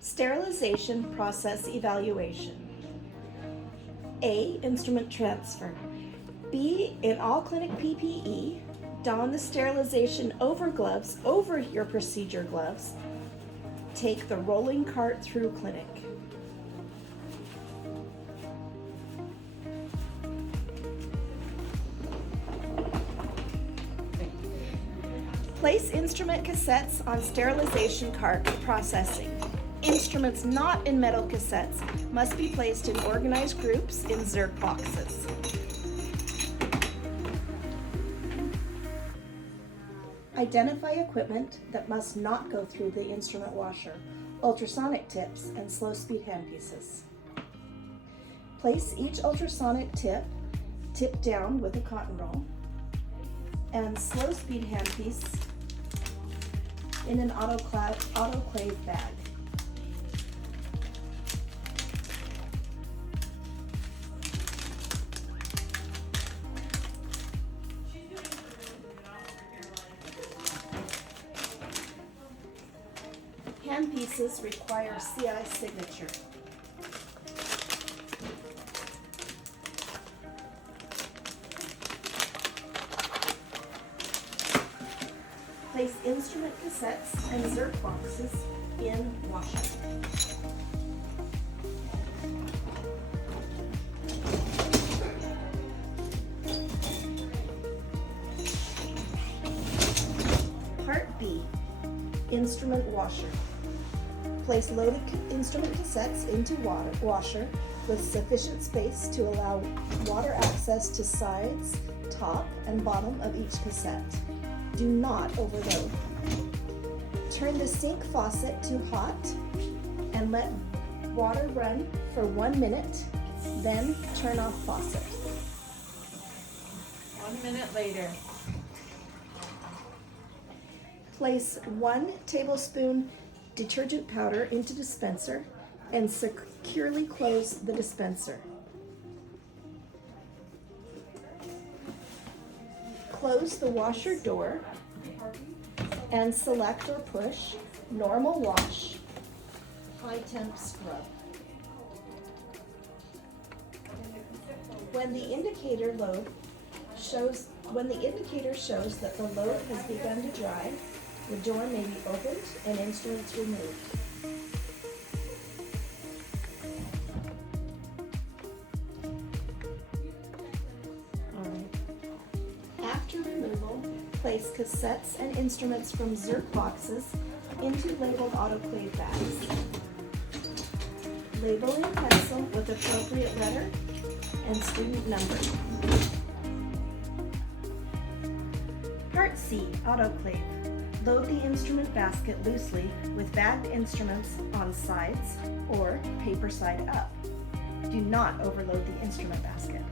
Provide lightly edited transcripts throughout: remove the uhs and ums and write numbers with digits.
Sterilization process evaluation. A. Instrument transfer. B. In all clinic PPE, don the sterilization overgloves over your procedure gloves. Take the rolling cart through clinic. Place instrument cassettes on sterilization cart for processing. Instruments not in metal cassettes must be placed in organized groups in Zerk boxes. Identify equipment that must not go through the instrument washer, ultrasonic tips, and slow speed handpieces. Place each ultrasonic tip down with a cotton roll, and slow speed handpiece in an autoclave bag. Handpieces require CI signature. Place instrument cassettes and Zerk boxes in washer. Part B, instrument washer. Place loaded instrument cassettes into washer with sufficient space to allow water access to sides, top, and bottom of each cassette. Do not overload. Turn the sink faucet to hot and let water run for 1 minute, then turn off faucet. 1 minute later. Place 1 tablespoon detergent powder into dispenser and securely close the dispenser. Close the washer door and select or push normal wash, high temp scrub. When the indicator shows that the load has begun to dry, the door may be opened and instruments removed. After removal, place cassettes and instruments from Zerk boxes into labeled autoclave bags. Label in pencil with appropriate letter and student number. Part C, autoclave. Load the instrument basket loosely with bagged instruments on sides or paper side up. Do not overload the instrument basket.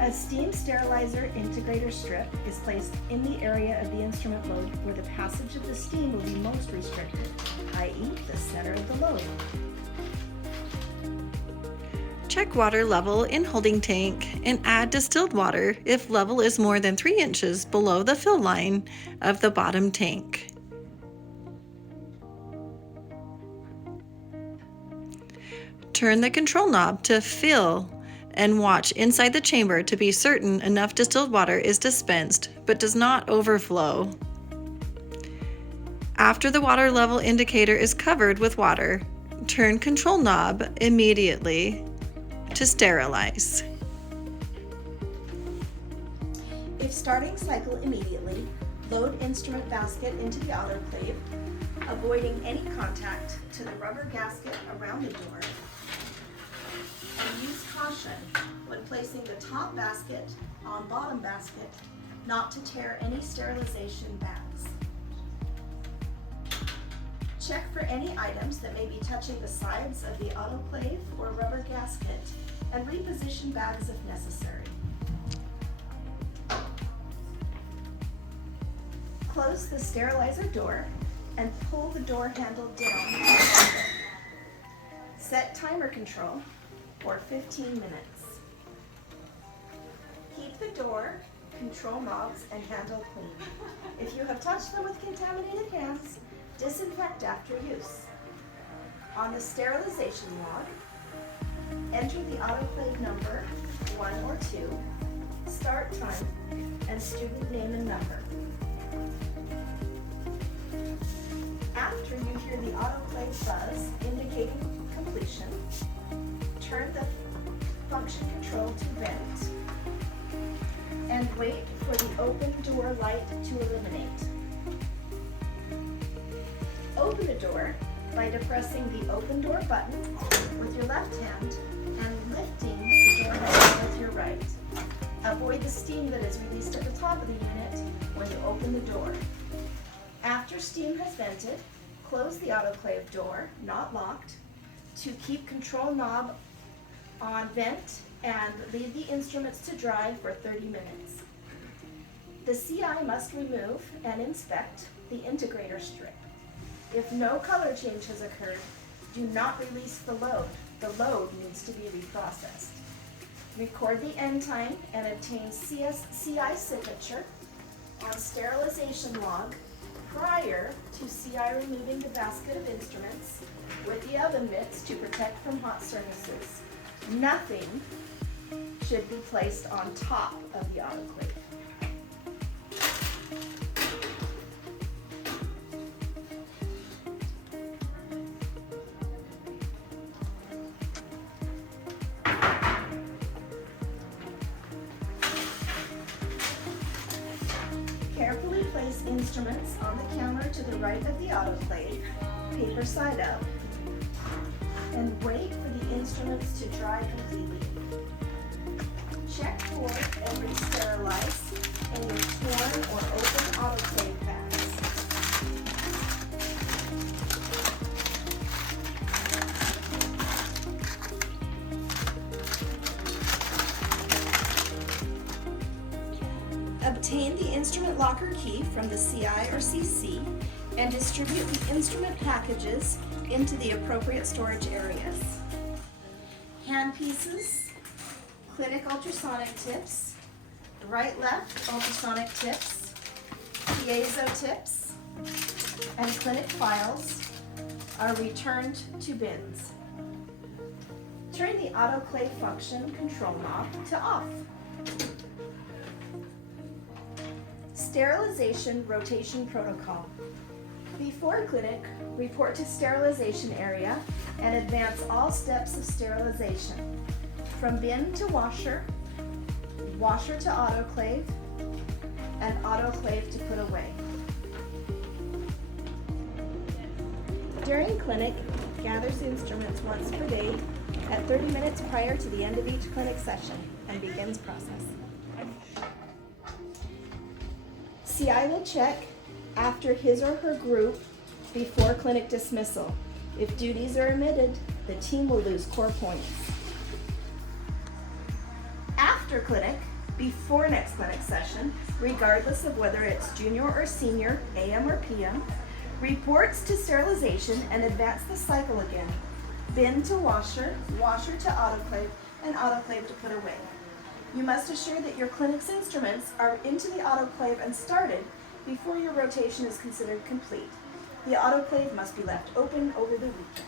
A steam sterilizer integrator strip is placed in the area of the instrument load where the passage of the steam will be most restricted, i.e. the center of the load. Check water level in holding tank and add distilled water if level is more than 3 inches below the fill line of the bottom tank. Turn the control knob to fill and watch inside the chamber to be certain enough distilled water is dispensed but does not overflow. After the water level indicator is covered with water, turn control knob immediately to sterilize. If starting cycle immediately, load instrument basket into the autoclave, avoiding any contact to the rubber gasket around the door, and use caution when placing the top basket on bottom basket not to tear any sterilization bags. Check for any items that may be touching the sides of the autoclave or rubber gasket and reposition bags if necessary. Close the sterilizer door and pull the door handle down. Set timer control for 15 minutes. Keep the door, control knobs, and handle clean. If you have touched them with contaminated hands, disinfect after use. On the sterilization log, enter the autoclave number 1 or 2, start time, and student name and number. After you hear the autoclave buzz indicating completion, turn the function control to vent and wait for the open door light to illuminate. Open the door by depressing the open door button with your left hand and lifting the door handle with your right. Avoid the steam that is released at the top of the unit when you open the door. After steam has vented, close the autoclave door, not locked, to keep control knob on vent and leave the instruments to dry for 30 minutes. The CI must remove and inspect the integrator strip. If no color change has occurred, do not release the load. The load needs to be reprocessed. Record the end time and obtain CI signature on sterilization log prior to CI removing the basket of instruments with the oven mitts to protect from hot surfaces. Nothing should be placed on top of the autoclave. Carefully place instruments on the counter to the right of the autoclave, paper side up, and wait for the instruments to dry completely. Check for and re-sterilize in your torn or open autoclave bags. Obtain the instrument locker key from the CI or CC and distribute the instrument packages into the appropriate storage areas. Handpieces, clinic ultrasonic tips, right-left ultrasonic tips, piezo tips, and clinic files are returned to bins. Turn the autoclave function control knob to off. Sterilization rotation protocol. Before clinic, report to sterilization area and advance all steps of sterilization. From bin to washer, washer to autoclave, and autoclave to put away. During clinic, gathers instruments once per day at 30 minutes prior to the end of each clinic session and begins process. CI will check after his or her group before clinic dismissal. If duties are omitted, the team will lose core points. After clinic, before next clinic session, regardless of whether it's junior or senior, AM or PM, reports to sterilization and advance the cycle again. Bin to washer, washer to autoclave, and autoclave to put away. You must assure that your clinic's instruments are into the autoclave and started before your rotation is considered complete. The autoclave must be left open over the weekend.